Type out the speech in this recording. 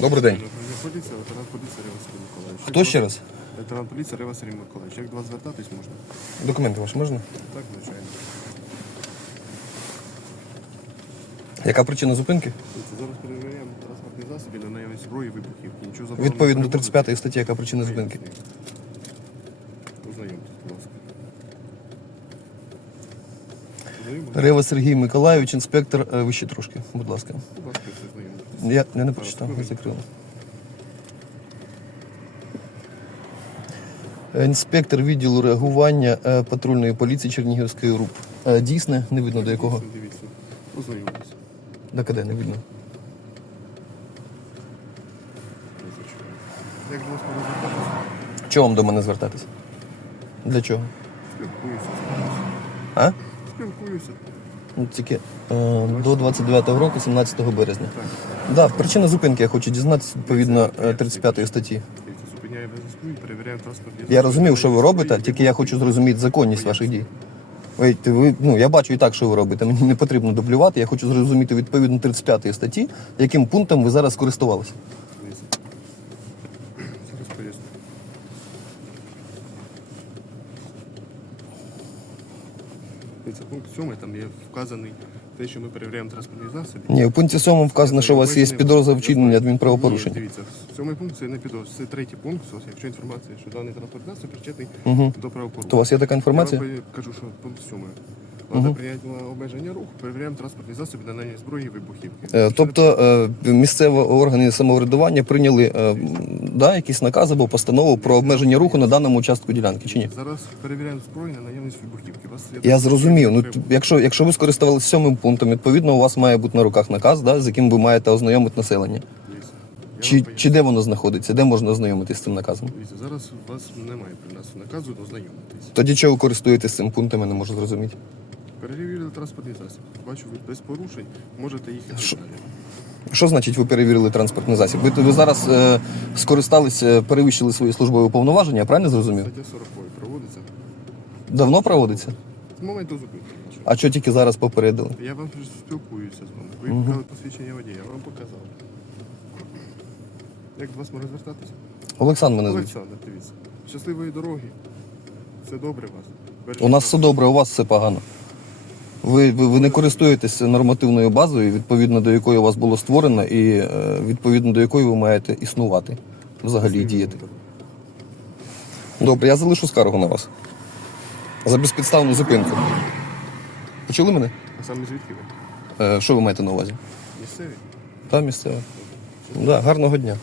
Добрий день. Поліція, ветеран поліції Рева Сергій Миколаївич. Хто ще раз? Ветеран поліції Рева Сергій Миколаївич. Як до вас звертатись можна? Документи ваші можна? Так, звичайно. Яка причина зупинки? Дивіться, Зараз перевіряємо транспортні засоби на наявність зброї вибухівки. Нічого забороненого Відповідно до не буде. 35 статті, яка причина зупинки? Ознайомтесь, будь ласка. Ознайомтесь? Рева Сергій Миколайович, інспектор, е, вище трошки, будь ласка. Я, я не прочитав, ви закрили. Е, Інспектор відділу реагування е, патрульної поліції Чернігівської РУП. Дійсне, не видно до якого. Дивіться, ознайомтесь. До КД не видно. Як до вас можна звертатись? Чого вам до мене звертатись? Для чого? Спілкуюся. А? Спілкуюся. Ну, Тільки е, до 29 року, 17 березня. Так. Да, причина зупинки я хочу дізнатися відповідно е, 35 статті. Зупиняємо зв'язку і перевіряємо транспортні Я розумів, що ви робите, тільки я хочу зрозуміти законність ваших дій. Ви, ви, ну, я бачу і так, що ви робите. Мені не потрібно дублювати. Я хочу зрозуміти відповідно 35 статті, яким пунктом ви зараз користувалися. Дивіться. Зараз поясню. Дивіться, пункт 7 там є вказаний те, що ми перевіряємо транспортні засоби. Ні, в пункті 7 вказано, що у вас є підозра вчинення адмінправопорушення. Ні, дивіться, сьомий пункт це не підозра, це третій пункт. Ось, Якщо інформація, що даний транспортний засіб причетний Угу. до правопорушення. То у вас є така інформація? Я вам кажу, що пункт 7. Влада прийняття обмеження руху, перевіряємо транспортні засоби на наявність зброї і вибухівки. Е, Тобто е, місцеві органи самоврядування прийняли е, да, якісь накази або постанову про обмеження руху на даному участку ділянки, чи ні? Зараз перевіряємо зброю на наявність вибухівки. Вас є Я зрозумів. Ну, якщо, якщо ви скористувалися сьомим пунктом, відповідно, у вас має бути на руках наказ, да, з яким ви маєте ознайомити населення. Чи, чи де воно знаходиться? Де можна ознайомитися з цим наказом? Зараз у вас немає при нас наказу ознайомитись. Тоді чого ви користуєтесь цим пунктом, я не можу зрозуміти. Перевірили транспортний засіб. Бачу, ви без порушень можете їхати Що? далі. Що значить ви перевірили транспортний засіб? Ви, ви зараз е, скористалися, перевищили свої службові повноваження, я правильно зрозумів? Стаття 40 проводиться. Давно проводиться? З моменту зупинки. нашої. А що тільки зараз попередили? Я вам ж спілкуюся з вами. Ви показали посвідчення водія, я вам показав. Як до вас можна звертатися? Олександр мене звуть. Олександр, дивіться. Щасливої дороги. Все добре у вас. Бережіть У нас себе. все добре, у вас все погано. Ви, ви, не користуєтесь нормативною базою, відповідно до якої вас було створено, і е, відповідно до якої ви маєте існувати, взагалі діяти. Добре, я залишу скаргу на вас. За безпідставну зупинку. Почули мене? А саме звідки ви? Е, що ви маєте на увазі? Місцеві? Та місцево. Да, гарного дня.